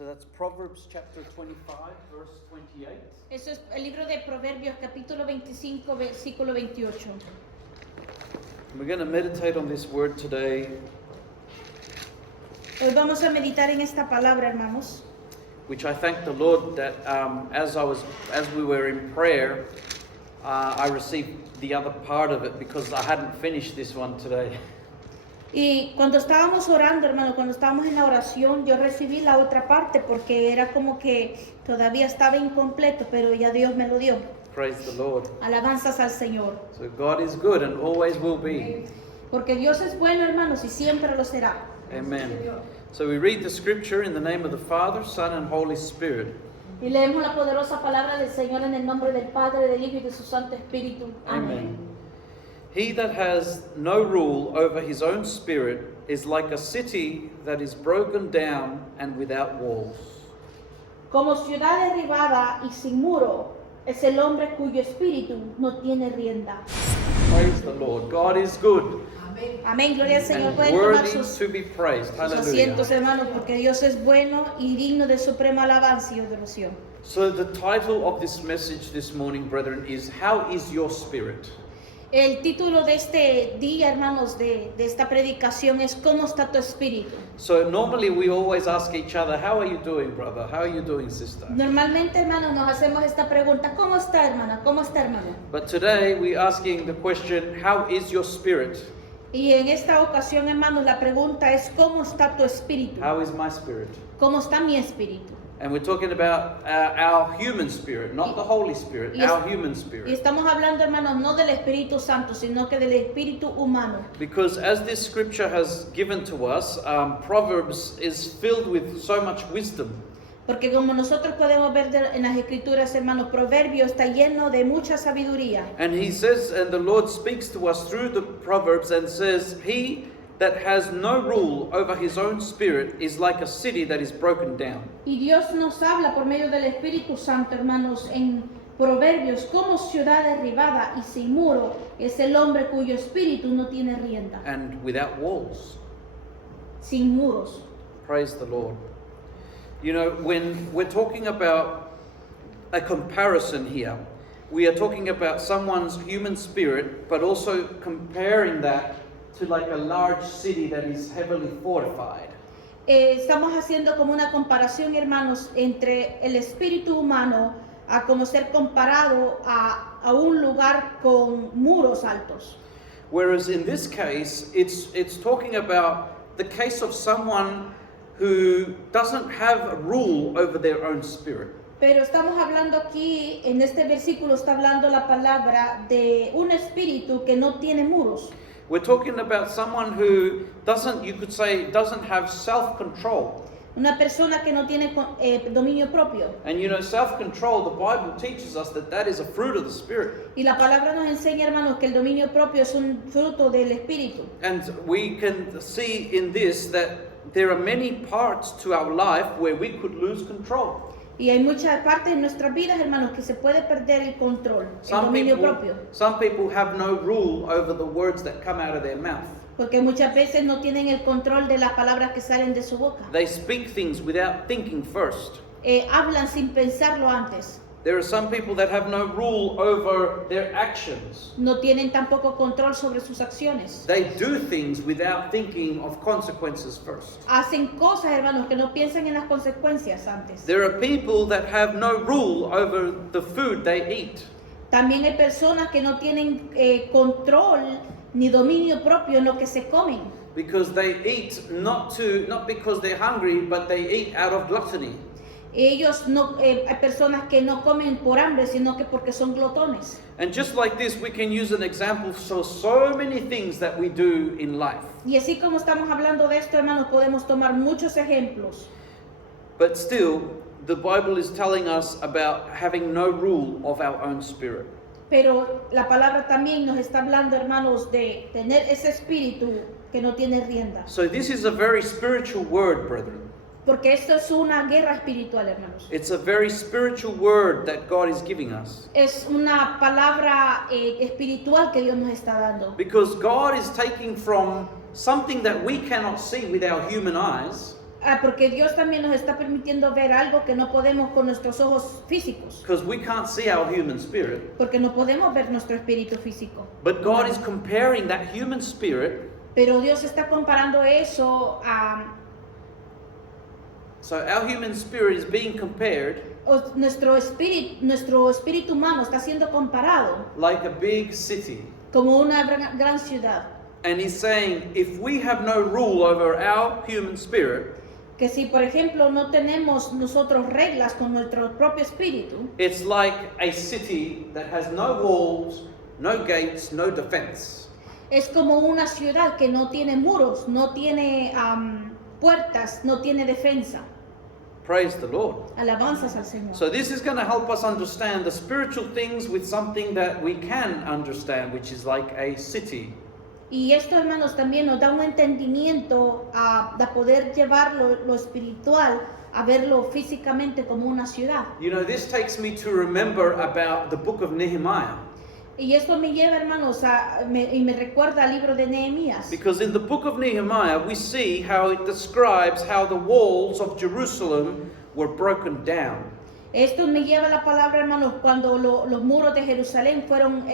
So that's Proverbs chapter 25, verse 28. Eso es el libro de Proverbios, capítulo 25, versículo 28. We're going to meditate on this word today. Hoy vamos a meditar en esta palabra, hermanos. Which I thank the Lord that as we were in prayer, I received the other part of it because I hadn't finished this one today. Y cuando estábamos orando, hermano, cuando estábamos en la oración, yo recibí la otra parte porque era como que todavía estaba incompleto, pero ya Dios me lo dio. Praise the Lord. Alabanzas al Señor. So God is good and always will be. Porque Dios es bueno, hermanos, y siempre lo será. Amen. So we read the scripture in the name of the Father, Son, and Holy Spirit. Y leemos la poderosa palabra del Señor en el nombre del Padre, del Hijo y de su Santo Espíritu. Amen. He that has no rule over his own spirit is like a city that is broken down and without walls. Como ciudad derribada y sin muro es el hombre cuyo espíritu no tiene rienda. Praise the Lord. God is good. Amén, gloria al Señor. And Pueden tomar worthy sus to be praised. asientos, Hallelujah. hermanos, porque Dios es bueno y digno de suprema alabanza y adoración. So the title of this message this morning, brethren, is How is your spirit? El título de este día, hermanos, de esta predicación es ¿Cómo está tu espíritu? So normally we always ask each other, how are you doing, brother? How are you doing, sister? Normalmente, hermanos, nos hacemos esta pregunta, ¿cómo está, hermana? ¿Cómo está, hermano? But today we're asking the question, how is your spirit? Y en esta ocasión, hermanos, la pregunta es ¿cómo está tu espíritu? How is my spirit? ¿Cómo está mi espíritu? And we're talking about our human spirit, not the Holy Spirit, Y es- our human Y spirit. estamos hablando, hermanos, no del Espíritu Santo, sino que del Espíritu humano. Because as this scripture has given to us, Proverbs is filled with so much wisdom. Porque como nosotros podemos ver en las Escrituras, hermanos, Proverbio está lleno de mucha sabiduría. And he says, and the Lord speaks to us through the Proverbs and says, he that has no rule over his own spirit is like a city that is broken down. Y Dios nos habla por medio del Espíritu Santo, hermanos, en Proverbios, como ciudad derribada y sin muro es el hombre cuyo espíritu no tiene rienda, And without walls. sin muros. Praise the Lord. You know, when we're talking about a comparison here, we are talking about someone's human spirit, but also comparing that to like a large city that is heavily fortified. Estamos haciendo como una comparación, hermanos, entre el espíritu humano a como ser comparado a un lugar con muros altos. Whereas in this case, it's talking about the case of someone who doesn't have rule over their own spirit. Pero estamos hablando aquí, en este versículo está hablando la palabra de un espíritu que no tiene muros. We're talking about someone who you could say, doesn't have self-control. Una persona que no tiene dominio propio. And you know, self-control, the Bible teaches us that is a fruit of the Spirit. Y la palabra nos enseña, hermanos, que el dominio propio es un fruto del espíritu. And we can see in this that there are many parts to our life where we could lose control. Y hay muchas partes en nuestras vidas, hermanos, que se puede perder el control, el dominio propio. Some people have no rule over the words that come out of their mouth. Porque muchas veces no tienen el control de las palabras que salen de su boca. They speak things without thinking first. Hablan sin pensarlo antes. There are some people that have no rule over their actions. No tienen tampoco control sobre sus acciones. They do things without thinking of consequences first. Hacen cosas, hermanos, que no piensan en las consecuencias antes. There are people that have no rule over the food they eat. También hay personas que no tienen control ni dominio propio en lo que se comen. Because they eat not because they're hungry, but they eat out of gluttony. Ellos no, hay personas que no comen por hambre, sino que porque son glotones. And just like this, we can use an example for so many things that we do in life. Y así como estamos hablando de esto, hermanos, podemos tomar muchos ejemplos. But still, the Bible is telling us about having no rule of our own spirit. Pero la palabra también nos está hablando, hermanos, de tener ese espíritu que no tiene rienda. So this is a very spiritual word, brethren. Porque esto es una guerra espiritual, hermanos. It's a very spiritual word that God is giving us. Es una palabra espiritual que Dios nos está dando. Because God is taking from something that we cannot see with our human eyes. Porque Dios también nos está permitiendo ver algo que no podemos con nuestros ojos físicos, because we can't see our human spirit. porque no podemos ver nuestro espíritu físico. But God is comparing that human spirit. Pero Dios está comparando eso a So our human spirit is being compared nuestro espíritu humano está siendo comparado like a big city. como una gran ciudad. And he's saying, if we have no rule over our human spirit, Que si por ejemplo no tenemos nosotros reglas con nuestro propio espíritu, it's like a city that has no walls, no gates, no defense. es como una ciudad que no tiene muros, no tiene puertas, no tiene defensa. Praise the Lord. Alabanzas al Señor. So this is going to help us understand the spiritual things with something that we can understand, which is like a city. Y esto, hermanos, también nos da un entendimiento de poder llevar lo espiritual a verlo físicamente como una ciudad. You know, this takes me to remember about the book of Nehemiah. Y esto me lleva, hermanos, y me recuerda al libro de Nehemías. Because in the book of Nehemiah, we see how it describes how the walls of Jerusalem were broken down. Esto me lleva a la palabra, hermanos, cuando los muros de Jerusalén fueron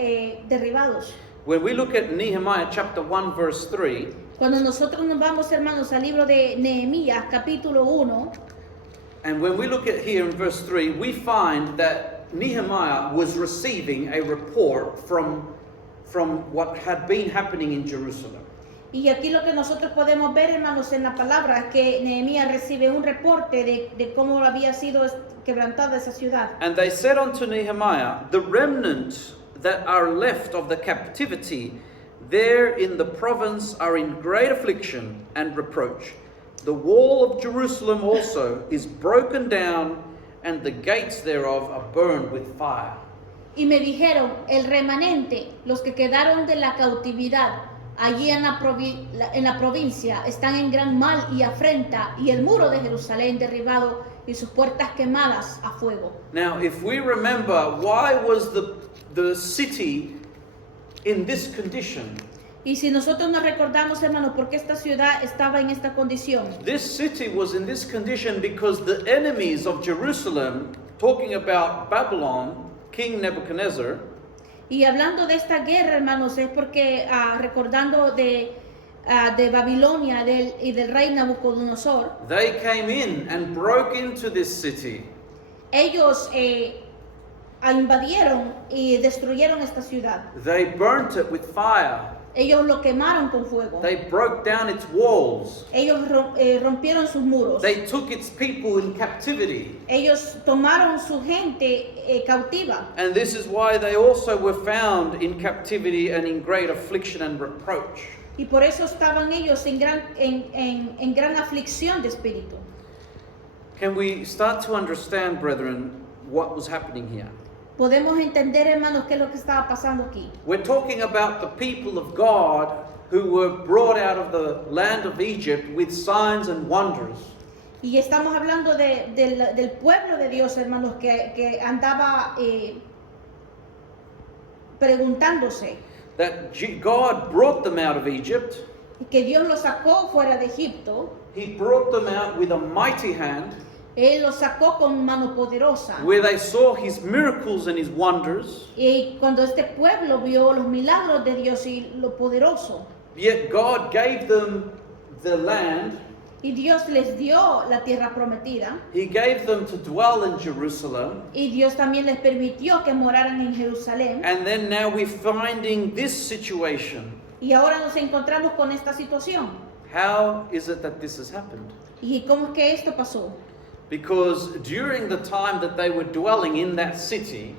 derribados. When we look at Nehemiah chapter 1 verse 3, Cuando nosotros nos vamos, hermanos, al libro de Nehemías, capítulo 1, and when we look at here in verse 3, we find that Nehemiah was receiving a report from what had been happening in Jerusalem. y aquí lo que nosotros podemos ver, hermanos, en la palabra es que Nehemías recibe un reporte de cómo había sido quebrantada esa ciudad. And they said unto Nehemiah, the remnant that are left of the captivity there in the province are in great affliction and reproach. The wall of Jerusalem also is broken down, and the gates thereof are burned with fire. Y me dijeron, el remanente, los que quedaron de la cautividad allí en la provincia, están en gran mal y afrenta, y el muro de Jerusalén derribado y sus puertas quemadas a fuego. Now, if we remember, why was the city in this condition? Y si nosotros nos recordamos, hermanos, por qué esta ciudad estaba en esta condición. This city was in this condition because the enemies of Jerusalem, talking about Babylon, King Nebuchadnezzar, Y hablando de esta guerra, hermanos, es porque recordando de Babilonia y del rey Nabucodonosor, they came in and broke into this city. ellos invadieron y destruyeron esta ciudad. They burnt it with fire. Ellos lo quemaron con fuego. They broke down its walls. Ellos rompieron sus muros. They took its people in captivity. Ellos tomaron su gente cautiva. And this is why they also were found in captivity and in great affliction and reproach. Y por eso estaban ellos en gran aflicción de espíritu. Can we start to understand, brethren, what was happening here? Podemos entender, hermanos, qué es lo que estaba pasando aquí. We're talking about the people of God who were brought out of the land of Egypt with signs and wonders. Y estamos hablando del pueblo de Dios, hermanos, que andaba preguntándose That God brought them out of Egypt. que Dios los sacó fuera de Egipto. He brought them out with a mighty hand, Él los sacó con mano poderosa. where they saw his miracles and his wonders. Y cuando este pueblo vio los milagros de Dios y lo poderoso, Yet God gave them the land. y Dios les dio la tierra prometida, He gave them to dwell in Jerusalem. y Dios también les permitió que moraran en Jerusalén. And then now we're finding this situation. Y ahora nos encontramos con esta situación. How is it that this has happened? ¿Y cómo es que esto pasó? Because during the time that they were dwelling in that city,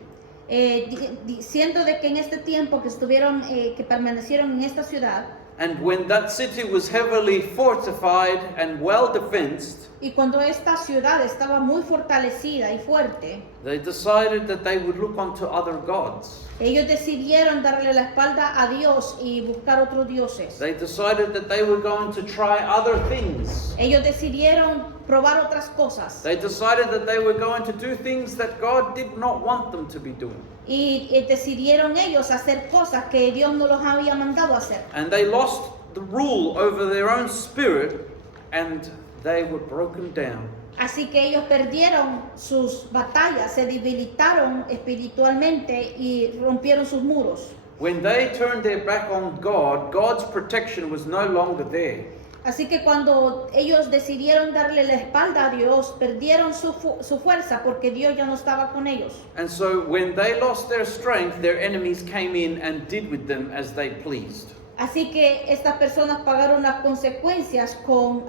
Diciendo de que en este tiempo que estuvieron, que permanecieron en esta ciudad, and when that city was heavily fortified and well defensed, y cuando esta ciudad estaba muy fortalecida y fuerte, they decided that they would look unto other gods. ellos decidieron darle la espalda a Dios y buscar otros dioses. They decided that they were going to try other things. Ellos decidieron probar otras cosas. They decided that they were going to do things that God did not want them to be doing. Y decidieron ellos hacer cosas que Dios no los había mandado a hacer. And they lost the rule over their own spirit, and they were broken down. Así que ellos perdieron sus batallas, se debilitaron espiritualmente y rompieron sus muros. When they turned their back on God, God's protection was no longer there. Así que cuando ellos decidieron darle la espalda a Dios, perdieron su fuerza porque Dios ya no estaba con ellos. And so when they lost their strength, their enemies came in and did with them as they pleased. Así que estas personas pagaron las consecuencias con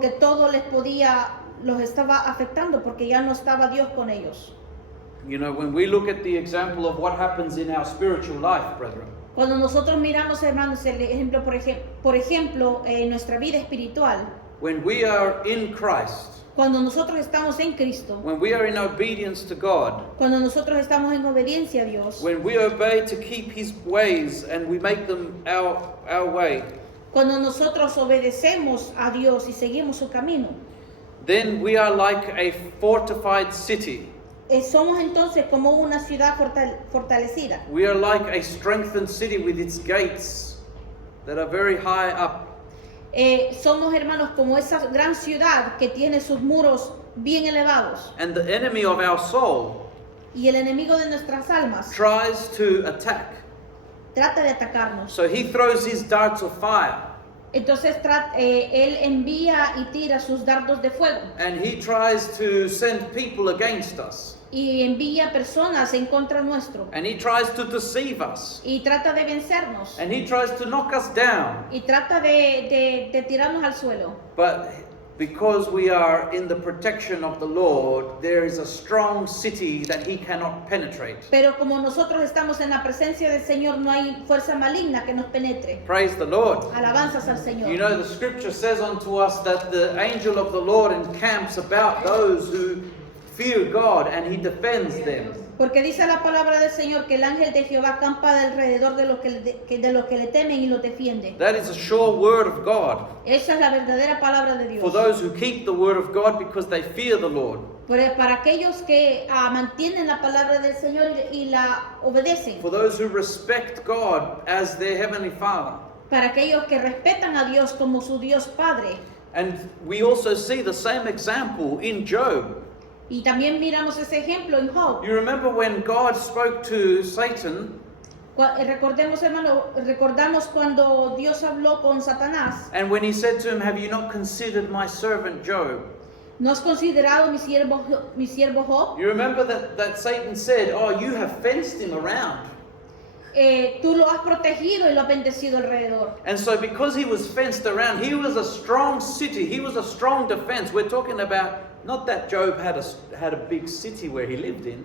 que todo los estaba afectando porque ya no estaba Dios con ellos. You know, when we look at the example of what happens in our spiritual life, brethren, Cuando nosotros miramos, hermanos, el ejemplo, por ejemplo, en nuestra vida espiritual, when we are in Christ, cuando nosotros estamos en Cristo, when we are in obedience to God, cuando nosotros estamos en obediencia a Dios, when we obey to keep His ways and we make them our way, cuando nosotros obedecemos a Dios y seguimos su camino, then we are like a fortified city. Somos entonces como una ciudad fortalecida. We are like a strengthened city with its gates that are very high up. Somos, hermanos, como esa gran ciudad que tiene sus muros bien elevados. And the enemy of our soul Y el enemigo de nuestras almas tries to attack. trata de atacarnos. So he throws his darts of fire. Entonces él envía y tira sus dardos de fuego. And he tries to send people against us. Y envía personas en contra nuestro. And he tries to deceive us. Y trata de vencernos. And he tries to knock us down. Y trata de tirarnos al suelo. But because we are in the protection of the Lord, there is a strong city that he cannot penetrate. Pero como nosotros estamos en la presencia del Señor, no hay fuerza maligna que nos penetre. Praise the Lord. Alabanzas al Señor. You know, the scripture says unto us that the angel of the Lord encamps about those who fear God and he defends them. Porque dice la palabra del Señor que el ángel de Jehová acampa alrededor de los que le temen y los defiende. That is a sure word of God Esa es la verdadera palabra de Dios. for those who keep the word of God because they fear the Lord. Para aquellos que mantienen la palabra del Señor y la obedecen. For those who respect God as their heavenly Father. Para aquellos que respetan a Dios como su Dios Padre. And we also see the same example in Job. Y también miramos ese ejemplo en Job. You remember when God spoke to Satan Recordamos cuando Dios habló con Satanás. and when he said to him, "Have you not considered my servant Job?" ¿No has considerado mi siervo Job? You remember that Satan said, "Oh, you have fenced him around." Tú lo has protegido y lo has bendecido alrededor. And so because he was fenced around, he was a strong city, he was a strong defense. We're talking about not that Job had a big city where he lived in.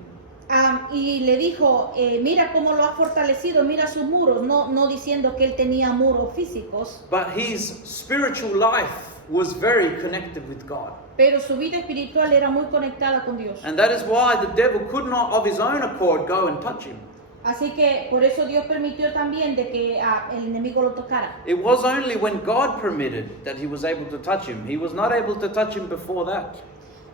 Y le dijo, mira cómo lo ha fortalecido, mira sus muros, no diciendo que él tenía muros físicos, But his spiritual life was very connected with God. pero su vida espiritual era muy conectada con Dios. And that is why the devil could not of his own accord go and touch him. Así que por eso Dios permitió también de que el enemigo lo tocara. It was only when God permitted that he was able to touch him. He was not able to touch him before that.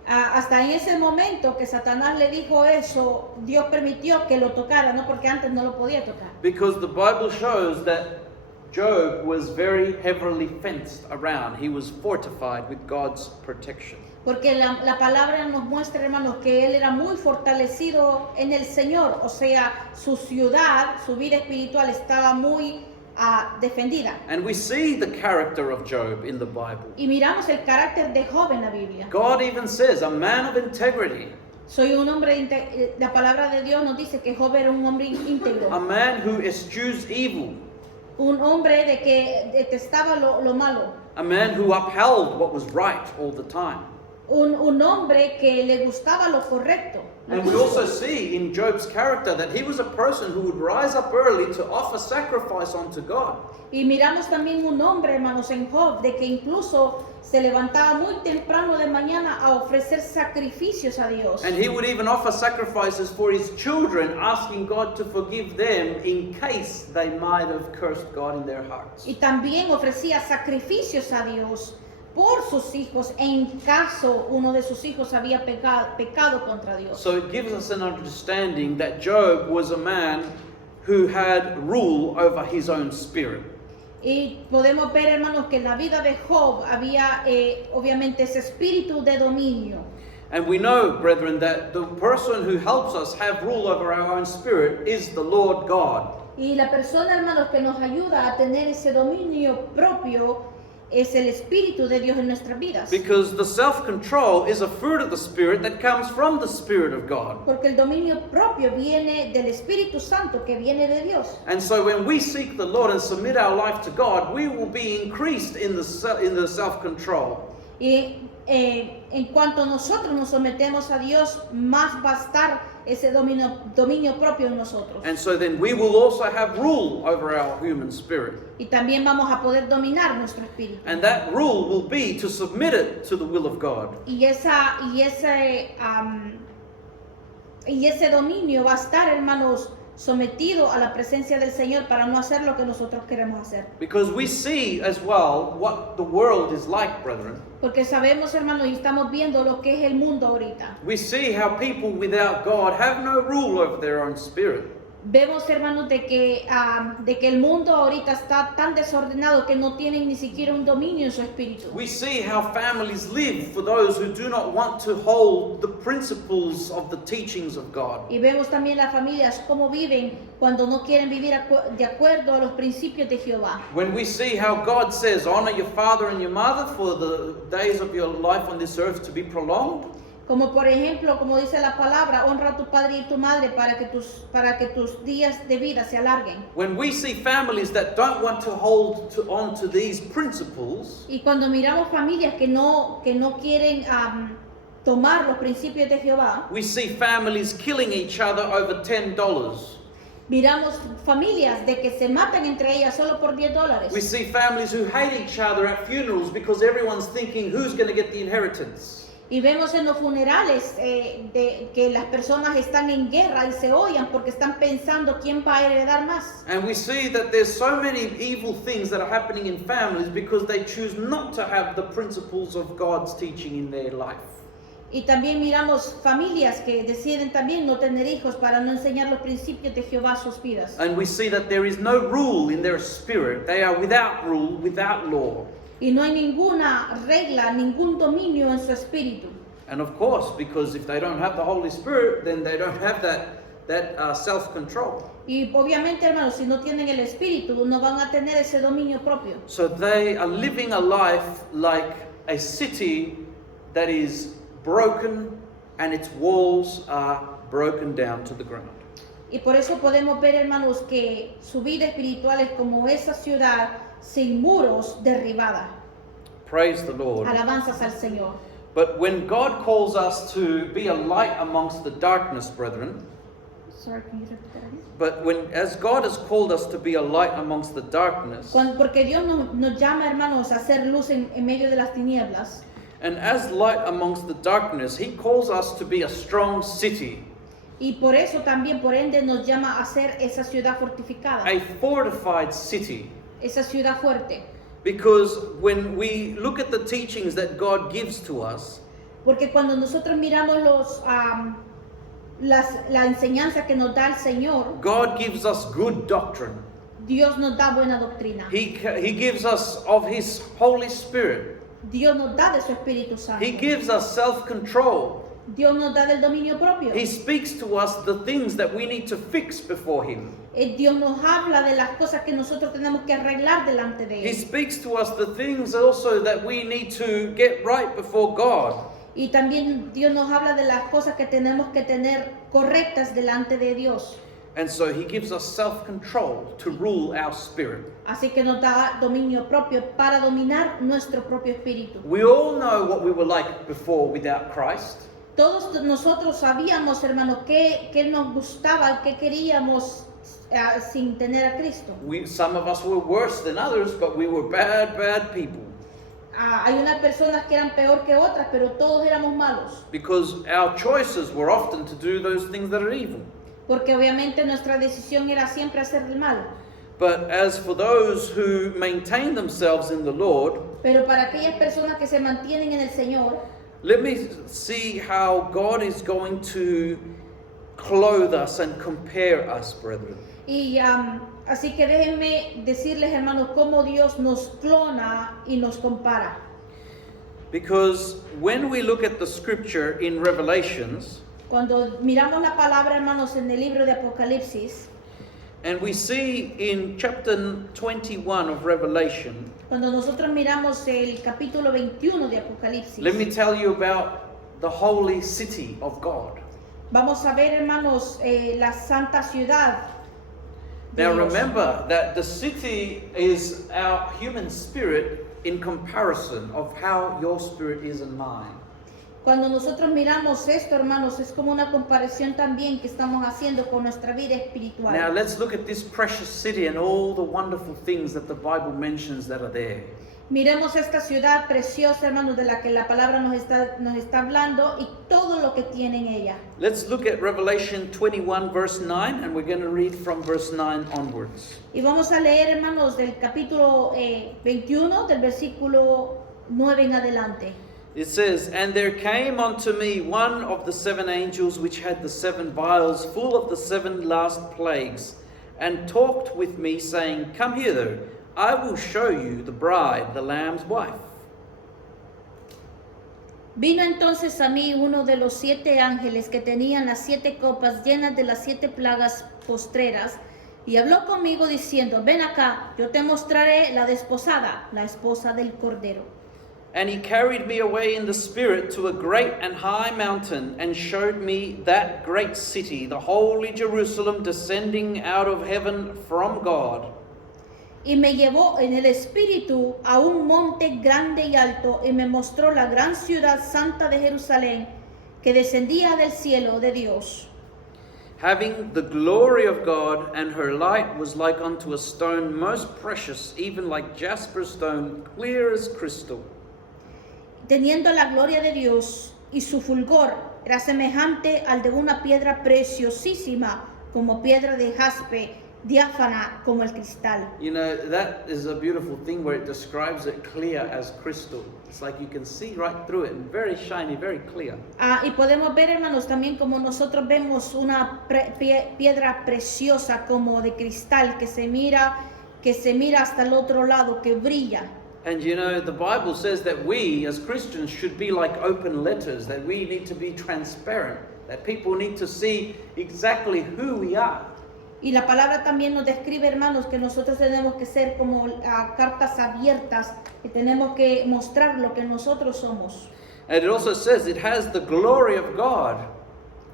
Hasta en ese momento que Satanás le dijo eso, Dios permitió que lo tocara, no porque antes no lo podía tocar. Because the Bible shows that Job was very heavily fenced around. He was fortified with God's protection. Porque la palabra nos muestra, hermanos, que él era muy fortalecido en el Señor. O sea, su ciudad, su vida espiritual estaba muy defendida. And we see the character of Job in the Bible. Y miramos el carácter de Job en la Biblia. God even says, a man of integrity, Soy un hombre, la palabra de Dios nos dice que Job era un hombre a íntegro. man who eschews evil, Un hombre de que detestaba lo malo. a man who upheld what was right all the time. Un hombre que le gustaba lo correcto. And we also see in Job's character that he was a person who would rise up early to offer sacrifice unto God. Y miramos también un hombre, hermanos, en Job, de que incluso se levantaba muy temprano de mañana a ofrecer sacrificios a Dios. And he would even offer sacrifices for his children, asking God to forgive them in case they might have cursed God in their hearts. Y también ofrecía sacrificios a Dios por sus hijos en caso uno de sus hijos había pecado contra Dios. So it gives us an understanding that Job was a man who had rule over his own spirit. Y podemos ver, hermanos, que en la vida de Job había obviamente ese espíritu de dominio. And we know, brethren, that the person who helps us have rule over our own spirit is the Lord God. Y la persona, hermanos, que nos ayuda a tener ese dominio propio es el Espíritu de Dios en nuestras vidas. Because the self-control is a fruit of the Spirit that comes from the Spirit of God. Porque el dominio propio viene del Espíritu Santo, que viene de Dios. And so when we seek the Lord and submit our life to God, we will be increased in the self-control. Y en cuanto nosotros nos sometemos a Dios, más va a estar ese dominio propio en nosotros. And so then we will also have rule over our human spirit. Y también vamos a poder dominar nuestro espíritu. And that rule will be to submit it to the will of God. Y ese dominio va a estar, hermanos, sometido a la presencia del Señor para no hacer lo que nosotros queremos hacer. Because we see as well what the world is like, brethren. Porque sabemos, hermanos, y estamos viendo lo que es el mundo ahorita. We see how people without God have no rule over their own spirit. Vemos, hermanos, de que el mundo ahorita está tan desordenado que no tienen ni siquiera un dominio en su espíritu. We see how families live for those who do not want to hold the principles of the teachings of God. Y vemos también las familias cómo viven cuando no quieren vivir de acuerdo a los principios de Jehová. When we see how God says, honor your father and your mother for the days of your life on this earth to be prolonged. Como por ejemplo, como dice la palabra, honra a tu padre y tu madre para que tus días de vida se alarguen. When we see families that don't want to hold on to these principles, Y cuando miramos familias que no quieren tomar los principios de Jehová, we see families killing each other over $10. miramos familias de que se matan entre ellas solo por $10. We see families who hate each other at funerals because everyone's thinking who's going to get the inheritance. Y vemos en los funerales de que las personas están en guerra y se odian porque están pensando quién va a heredar más. And we see that there's so many evil things that are happening in families because they choose not to have the principles of God's teaching in their life. Y también miramos familias que deciden también no tener hijos para no enseñar los principios de Jehová a sus vidas. And we see that there is no rule in their spirit. They are without rule, without law. Y no hay ninguna regla, ningún dominio en su espíritu. And of course, because if they don't have the Holy Spirit, then they don't have that self-control. Y obviamente, hermanos, si no tienen el espíritu, no van a tener ese dominio propio. So they are living a life like a city that is broken and its walls are broken down to the ground. Y por eso podemos ver, hermanos, que su vida espiritual es como esa ciudad sin muros derribada. Praise the Lord. Alabanzas al Señor. But when God calls us to be a light amongst the darkness, brethren, Sorry, can you repeat that again? but as God has called us to be a light amongst the darkness, Porque Dios nos llama, hermanos, a hacer luz en medio de las tinieblas. and as light amongst the darkness, He calls us to be a strong city, Y por eso también, por ende, nos llama a ser esa ciudad fortificada, a fortified city. esa ciudad fuerte. Because when we look at the teachings that God gives to us, Porque cuando nosotros miramos la enseñanza que nos da el Señor, God gives us good doctrine. Dios nos da buena doctrina. He gives us of His Holy Spirit. Dios nos da de su Espíritu Santo. He gives us self-control. Dios nos da del dominio propio. He speaks to us the things that we need to fix before Him. Dios nos habla de las cosas que nosotros tenemos que arreglar delante de He Él. speaks to us the things also that we need to get right before God. Y también Dios nos habla de las cosas que tenemos que tener correctas delante de Dios. And so He gives us self-control to rule our spirit. Así que nos da dominio propio para dominar nuestro propio espíritu. We all know what we were like before without Christ. Todos nosotros sabíamos, hermanos, qué nos gustaba, qué queríamos sin tener a Cristo. Some of us were worse than others, but we were bad people. Hay unas personas que eran peor que otras, pero todos éramos malos. Because our choices were often to do those things that are evil. Porque obviamente nuestra decisión era siempre hacer el mal. But as for those who maintain themselves in the Lord, Pero para aquellas personas que se mantienen en el Señor, let me see how God is going to clothe us and compare us, brethren. y Así que déjenme decirles, hermanos, cómo Dios nos clona y nos compara. Because when we look at the scripture in Revelations, Cuando miramos la palabra, hermanos, en el libro de Apocalipsis, and we see in chapter 21 of Revelation, cuando nosotros miramos el capítulo 21 de Apocalipsis, let me tell you about the holy city of God. vamos a ver, hermanos, la santa ciudad de Now Dios. remember that the city is our human spirit in comparison of how your spirit is and mine. Cuando nosotros miramos esto, hermanos, es como una comparación también que estamos haciendo con nuestra vida espiritual. Now let's look at this precious city and all the wonderful things that the Bible mentions that are there. Miremos esta ciudad preciosa, hermanos, de la que la palabra nos está hablando y todo lo que tiene en ella. Let's look at Revelation 21 verse 9, and we're going to read from verse 9 onwards. Y vamos a leer, hermanos, del capítulo 21, del versículo 9 en adelante. It says, "And there came unto me one of the seven angels which had the seven vials full of the seven last plagues, and talked with me, saying, Come hither, I will show you the bride, the Lamb's wife. Vino entonces a mí uno de los 7 ángeles que tenían las 7 copas llenas de las 7 plagas postreras, y habló conmigo diciendo, ven acá, yo te mostraré la desposada, la esposa del Cordero. And he carried me away in the Spirit to a great and high mountain, and showed me that great city, the holy Jerusalem, descending out of heaven from God. Y me llevó en el espíritu a un monte grande y alto, y me mostró la gran ciudad santa de Jerusalén, que descendía del cielo de Dios, Having the glory of God, and her light was like unto a stone most precious, even like jasper stone, clear as crystal. teniendo la gloria de Dios, y su fulgor era semejante al de una piedra preciosísima, como piedra de jaspe, diáfana como el cristal. You know, that is a beautiful thing where it describes it clear as crystal. It's like you can see right through it, and very shiny, very clear. Y podemos ver, hermanos, también como nosotros vemos una piedra preciosa como de cristal que se mira hasta el otro lado, que brilla. And you know, the Bible says that we as Christians should be like open letters, that we need to be transparent, that people need to see exactly who we are. Y la palabra también nos describe, hermanos, que nosotros tenemos que ser como cartas abiertas, que tenemos que mostrar lo que nosotros somos. And it also says it has the glory of God.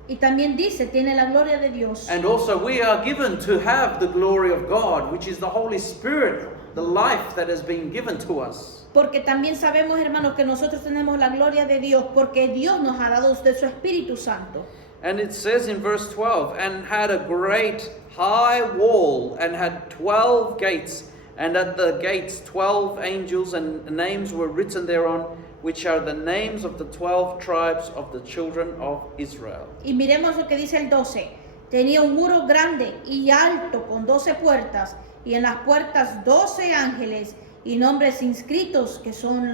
Y también dice, tiene la gloria de Dios. And also we are given to have the glory of God, which is the Holy Spirit, the life that has been given to us. Porque también sabemos, hermanos, que nosotros tenemos la gloria de Dios, porque Dios nos ha dado de su Espíritu Santo. And it says in verse 12, and had a great high wall, and had 12 gates, and at the gates 12 angels, and names were written thereon, which are the names of the 12 tribes of the children of Israel. Y miremos lo que dice el 12. Tenía un muro grande y alto con 12 puertas, y en las puertas 12 ángeles, y nombres inscritos que son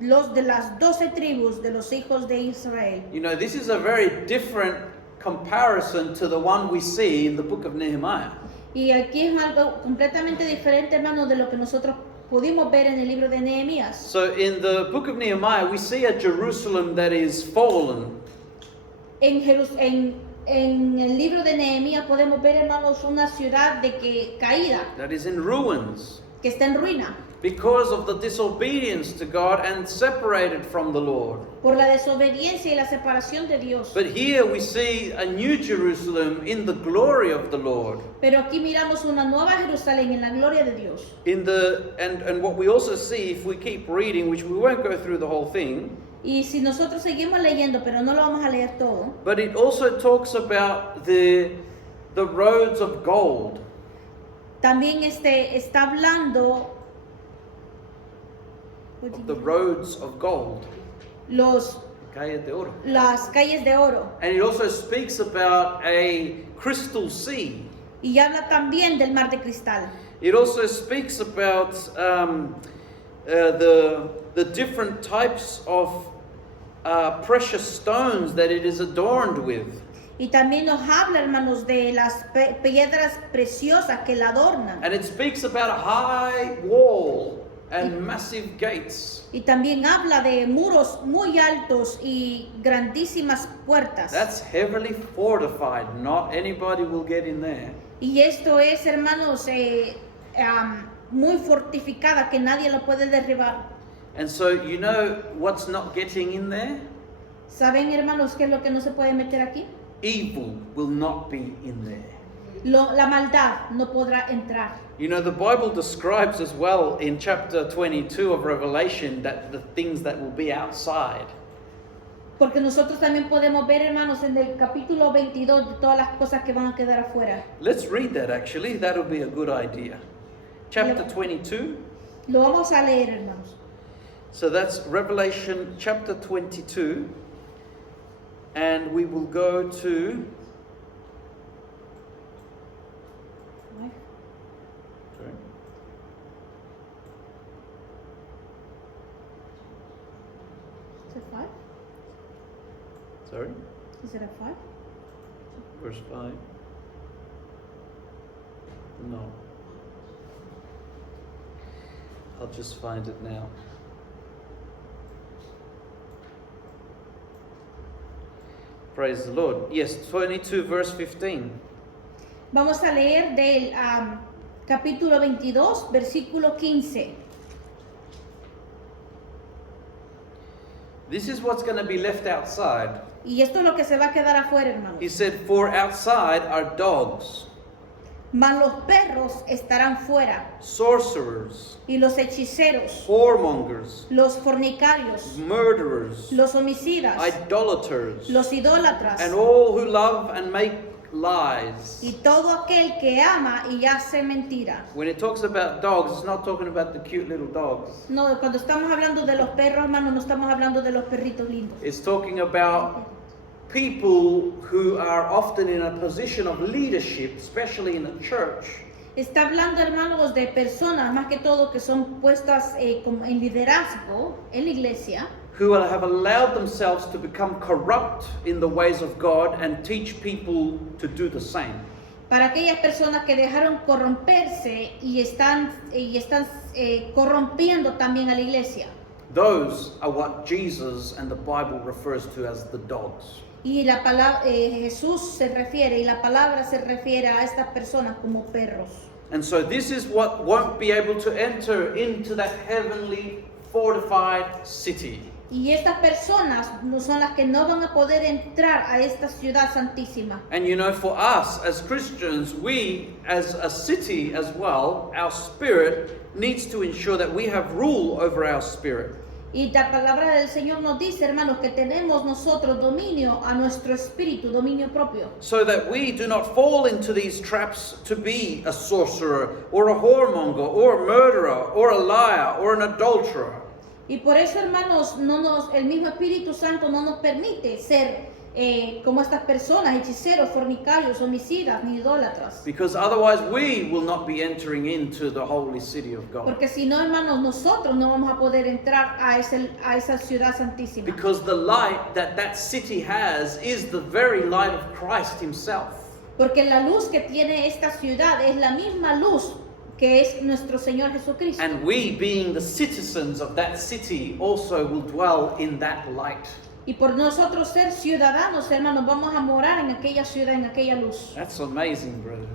los de las 12 tribus de los hijos de Israel. You know, this is a very different comparison to the one we see in the book of Nehemiah. Y aquí es algo completamente diferente, hermano, de lo que nosotros pudimos ver en el libro de Nehemías. So in the book of Nehemiah, we see a Jerusalem that is fallen. En el libro de Nehemías podemos ver, hermanos, una ciudad caída, That is in ruins que está en ruina, because of the disobedience to God and separated from the Lord. por la desobediencia y la separación de Dios. But here we see a new Jerusalem in the glory of the Lord. Pero aquí miramos una nueva Jerusalén en la gloria de Dios. And what we also see, if we keep reading, which we won't go through the whole thing, Y si nosotros seguimos leyendo, pero no lo vamos a leer todo, but it also talks about the roads of gold. también está hablando The roads of gold. las Calles de oro. calles de oro. And it also speaks about a crystal sea. Y habla también del mar de cristal. It also speaks about the different types of precious stones that it is adorned with. Y también nos habla, hermanos, de las piedras preciosas que la adornan. And it speaks about a high wall and massive gates. Y también habla de muros muy altos y grandísimas puertas. That's heavily fortified. Not anybody will get in there. Y esto es, hermanos, muy fortificada, que nadie lo puede derribar. And so you know what's not getting in there? ¿Saben, hermanos, qué es lo que no se puede meter aquí? Evil will not be in there. La maldad no podrá entrar. You know, the Bible describes as well in chapter 22 of Revelation that the things that will be outside. Porque nosotros también podemos ver, hermanos, en el capítulo 22 de todas las cosas que van a quedar afuera. Let's read that actually. That'll be a good idea. Chapter 22. Lo vamos a leer, hermanos. So that's Revelation chapter 22. And we will go to... Sorry. Is it 5? Sorry? Is it a 5? Verse 5. No. I'll just find it now. Praise the Lord. Yes, 22 verse 15. Vamos a leer del capítulo 22, versículo 15. This is what's going to be left outside. Y esto es lo que se va a quedar afuera, hermanos. He said, for outside are dogs, Mas los perros estarán fuera, sorcerers, y los hechiceros, whoremongers, los fornicarios, murderers, los homicidas, idolaters, los idólatras, and all who love and make lies. y todo aquel que ama y hace mentira. When it talks about dogs, it's not talking about the cute little dogs. No, cuando estamos hablando de los perros, hermanos, no estamos hablando de los perritos lindos. It's talking about people who are often in a position of leadership, especially in a church, Está hablando, hermanos, de personas, más que todo, que son puestas en liderazgo en la iglesia, who have allowed themselves to become corrupt in the ways of God and teach people to do the same. para aquellas personas que dejaron corromperse y están corrompiendo también a la iglesia. Those are what Jesus and the Bible refers to as the dogs. Y la palabra, Jesús se refiere, y la palabra se refiere a estas personas como perros. And so this is what won't be able to enter into that heavenly fortified city. Y estas personas no son las que no van a poder entrar a esta ciudad santísima. And you know, for us as Christians, we as a city as well, our spirit needs to ensure that we have rule over our spirit. Y la palabra del Señor nos dice, hermanos, que tenemos nosotros dominio a nuestro espíritu, dominio propio. So that we do not fall into these traps to be a sorcerer or a whoremonger or a murderer or a liar or an adulterer. Y por eso, hermanos, el mismo Espíritu Santo no nos permite ser como estas personas, hechiceros, fornicarios, homicidas, ni idólatras. Because otherwise we will not be entering into the holy city of God. Porque si no, hermanos, nosotros no vamos a poder entrar a esa ciudad santísima. Because the light that city has is the very light of Christ himself. Porque la luz que tiene esta ciudad es la misma luz que es nuestro Señor Jesucristo. And we, being the citizens of that city, also will dwell in that light. Y por nosotros ser ciudadanos, hermanos, vamos a morar en aquella ciudad, en aquella luz. That's amazing, brother.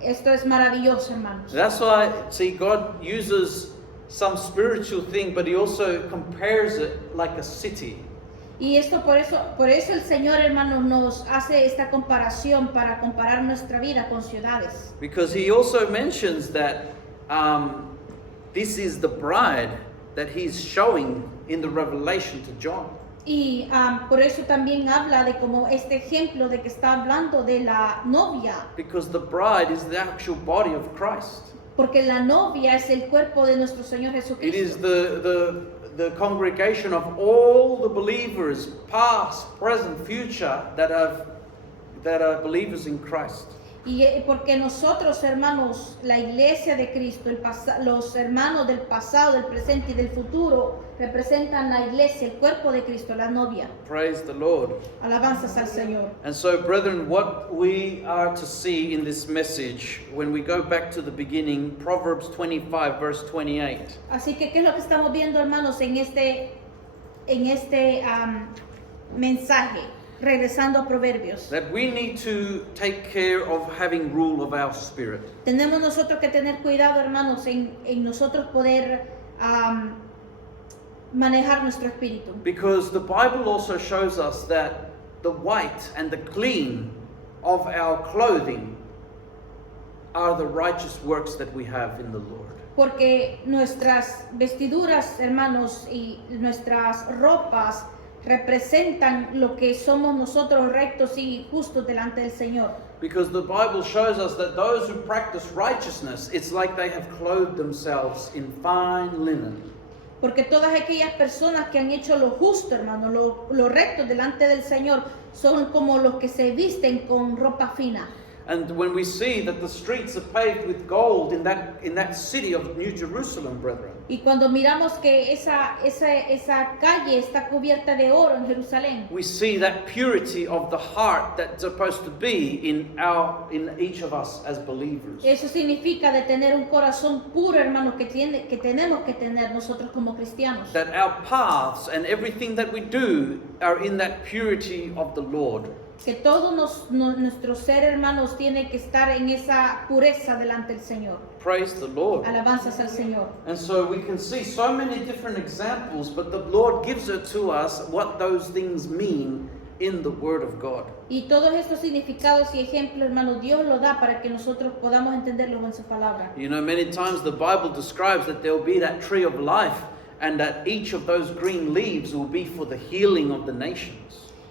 Esto es maravilloso, hermanos. That's why, see, God uses some spiritual thing, but he also compares it like a city. Y esto por eso el Señor, hermanos, nos hace esta comparación para comparar nuestra vida con ciudades. Because he also mentions that this is the bride that he's showing in the Revelation to John. Y por eso también habla de como este ejemplo de que está hablando de la novia. Because the bride is the actual body of Christ. Porque la novia es el cuerpo de nuestro Señor It Jesucristo. is the congregation of all the believers, past, present, future, that are believers in Christ. Porque nosotros, hermanos, la iglesia de Cristo, los hermanos del pasado, del presente y del futuro, representan la iglesia, el cuerpo de Cristo, la novia. Praise the Lord. Alabanzas al Señor. And so, brethren, what we are to see in this message, when we go back to the beginning, Proverbs 25, verse 28. Así que, ¿qué es lo que estamos viendo, hermanos, en este mensaje? Regresando a Proverbios. That we need to take care of having rule of our spirit. Tenemos nosotros que tener cuidado, hermanos, en nosotros poder manejar nuestro espíritu. Because the Bible also shows us that the white and the clean of our clothing are the righteous works that we have in the Lord. Porque nuestras vestiduras, hermanos, y nuestras ropas representan lo que somos nosotros rectos y justos delante del Señor. Because the Bible shows us that those who practice righteousness, it's like they have clothed themselves in fine linen. Porque todas aquellas personas que han hecho lo justo, hermano, lo recto delante del Señor, son como los que se visten con ropa fina. And when we see that the streets are paved with gold in that city of New Jerusalem, brethren, Y cuando miramos que esa calle está cubierta de oro en Jerusalén, we see that purity of the heart that's supposed to be in each of us as believers. eso significa de tener un corazón puro, hermano, que tenemos que tener nosotros como cristianos. That our paths and everything that we do are in that purity of the Lord. Que todo nuestro ser, hermanos, tiene que estar en esa pureza delante del Señor. Praise the Lord. Alabanzas al Señor. And so we can see so many different examples, but the Lord gives it to us what those things mean in the Word of God. Y todos estos significados y ejemplos, hermanos, Dios lo da para que nosotros podamos entenderlo en su palabra. You know, many times the Bible describes that there will be that tree of life, and that each of those green leaves will be for the healing of the nations.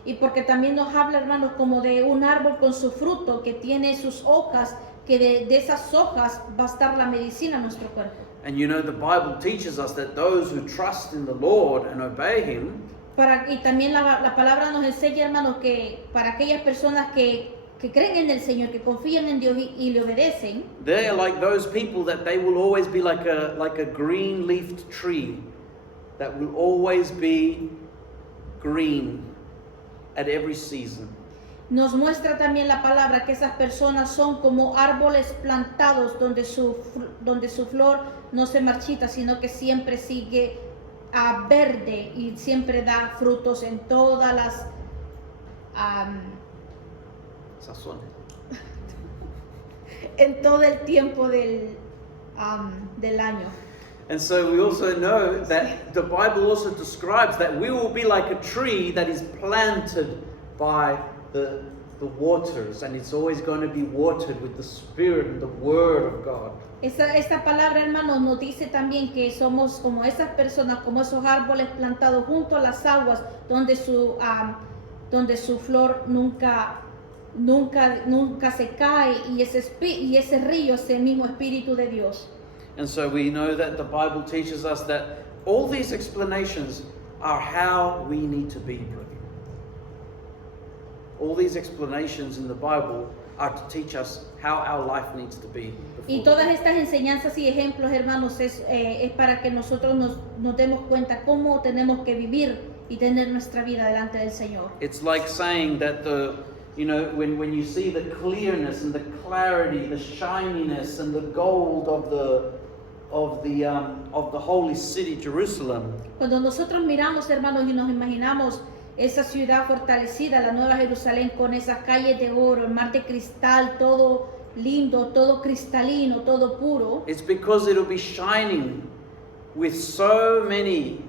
Y porque también nos habla, hermanos, como de un árbol con su fruto que tiene sus hojas, que de esas hojas va a estar la medicina en nuestro cuerpo. And you know, the Bible teaches us that those who trust in the Lord and obey Him, Y también la palabra nos enseña, hermanos, que para aquellas personas que creen en el Señor, que confían en Dios y le obedecen, they are like those people that they will always be like a green-leafed tree that will always be green at every season. nos muestra también la palabra que esas personas son como árboles plantados donde su flor no se marchita, sino que siempre sigue verde y siempre da frutos en todas las Sazones. en todo el tiempo del año. And so we also know that the Bible also describes that we will be like a tree that is planted by the waters, and it's always going to be watered with the Spirit and the Word of God. Esta palabra, hermanos, nos dice también que somos como esas personas, como esos árboles plantados junto a las aguas, donde su flor nunca se cae, y ese río es el mismo Espíritu de Dios. And so we know that the Bible teaches us that all these explanations are how we need to be, brethren. All these explanations in the Bible are to teach us how our life needs to be. Y todas estas enseñanzas y ejemplos, hermanos, es para que nosotros nos demos cuenta cómo tenemos que vivir y tener nuestra vida delante del Señor. It's like saying that when you see the clearness and the clarity, the shininess and the gold of the holy city, Jerusalem. Cuando nosotros miramos, hermanos, y nos imaginamos esa ciudad fortalecida, la Nueva Jerusalén, con esas calles de oro, el mar de cristal, todo lindo, todo cristalino, todo puro, It's because it'll be shining with so many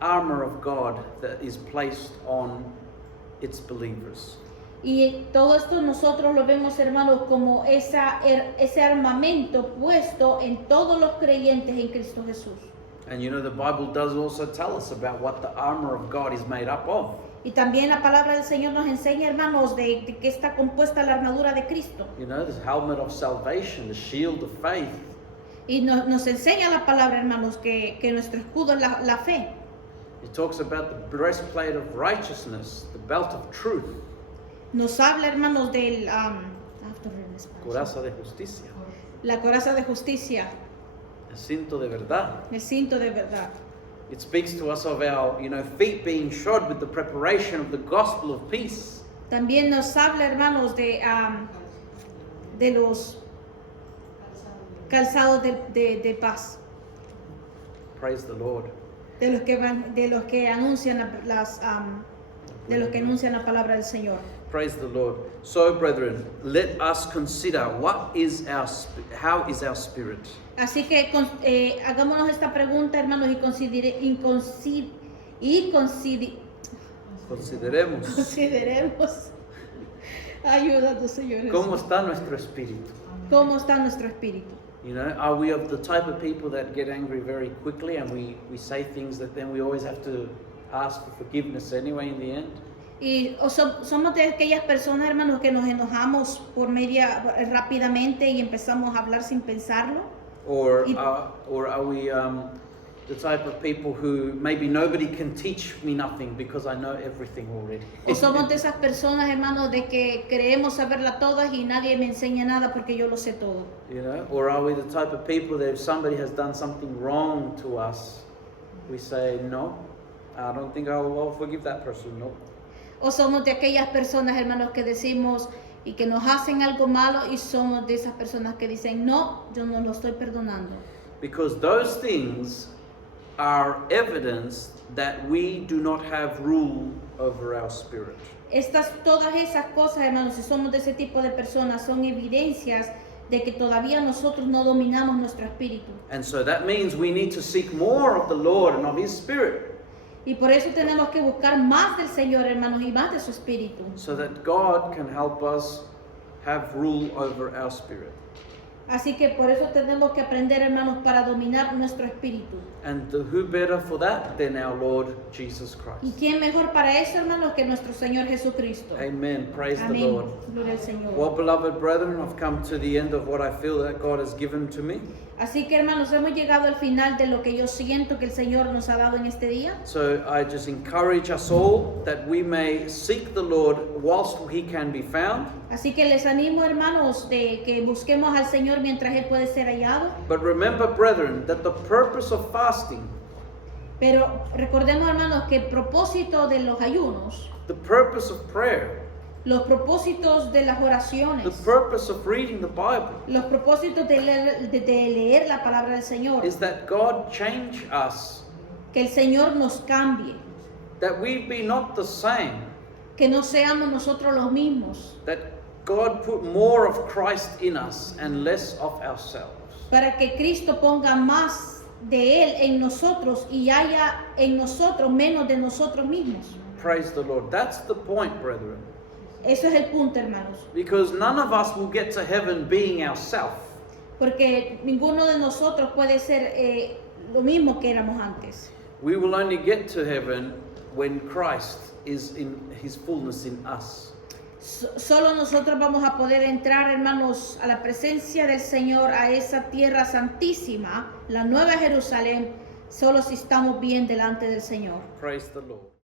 armor of God that is placed on its believers. y todo esto nosotros lo vemos, hermanos, como ese armamento puesto en todos los creyentes en Cristo Jesús. And you know, the Bible does also tell us about what the armor of God is made up of. Y también la palabra del Señor nos enseña, hermanos, de qué está compuesta la armadura de Cristo. You know, the helmet of salvation, the shield of faith. Y nos enseña la palabra, hermanos, que nuestro escudo es la fe. It talks about the breastplate of righteousness, the belt of truth. Nos habla, hermanos, del have to read in Spanish. Coraza de justicia. La coraza de justicia, El cinto de verdad. el cinto de verdad. It speaks to us of our, feet being shod with the preparation of the gospel of peace. También nos habla, hermanos, de los calzados de paz, Praise the Lord. de los que anuncian de los que anuncian la palabra del Señor. Praise the Lord. So, brethren, let us consider how is our spirit? Así que hagámonos esta pregunta, hermanos, y consideremos. Ayúdanos, Señor. ¿Cómo está nuestro espíritu? ¿Cómo está nuestro espíritu? Are we of the type of people that get angry very quickly and we say things that then we always have to ask for forgiveness anyway in the end? Y somos de aquellas personas, hermanos, que nos enojamos rápidamente y empezamos a hablar sin pensarlo. Or are we the type of people who maybe nobody can teach me nothing because I know everything already? O somos de esas personas, hermanos, de que creemos saberla todas y nadie me enseña nada porque yo lo sé todo. Or are we the type of people that if somebody has done something wrong to us, we say, no, I don't think I'll forgive that person, no. O somos de aquellas personas, hermanos, que decimos y que nos hacen algo malo y somos de esas personas que dicen, no, yo no lo estoy perdonando. Because those things are evidence that we do not have rule over our spirit. Todas esas cosas, hermanos, si somos de ese tipo de personas, son evidencias de que todavía nosotros no dominamos nuestro espíritu. And so that means we need to seek more of the Lord and of His Spirit, Y por eso tenemos que buscar más del Señor, hermanos, y más de su espíritu. so that God can help us have rule over our spirit. Así que por eso tenemos que aprender, hermanos, para dominar nuestro espíritu. And who better for that than our Lord Jesus ¿Y Christ? quién mejor para eso, hermanos, que nuestro Señor Jesucristo? Amen. Praise the Amén. Lord. Gloria al Señor. Well, beloved brethren, I've come to the end of what I feel that God has given to me. Así que, hermanos, hemos llegado al final de lo que yo siento que el Señor nos ha dado en este día. So I just encourage us all that we may seek the Lord whilst He can be found. Así que les animo, hermanos, de que busquemos al Señor mientras Él puede ser hallado. But remember, brethren, that the purpose of fasting, Pero recordemos, hermanos, que el propósito de los ayunos, the purpose of prayer, los propósitos de las oraciones, the purpose of reading the Bible los propósitos de leer la palabra del Señor, is that God change us, que el Señor nos cambie, that we be not the same, que no seamos nosotros los mismos, that God put more of Christ in us and less of ourselves. para que Cristo ponga más de Él en nosotros y haya en nosotros menos de nosotros mismos. Praise the Lord. That's the point, brethren. Eso es el punto, hermanos, Because none of us will get to heaven being ourselves. porque ninguno de nosotros puede ser lo mismo que éramos antes. We will only get to heaven when Christ is in His fullness in us. Solo nosotros vamos a poder entrar, hermanos, a la presencia del Señor, a esa tierra santísima, la nueva Jerusalén, solo si estamos bien delante del Señor. Praise the Lord.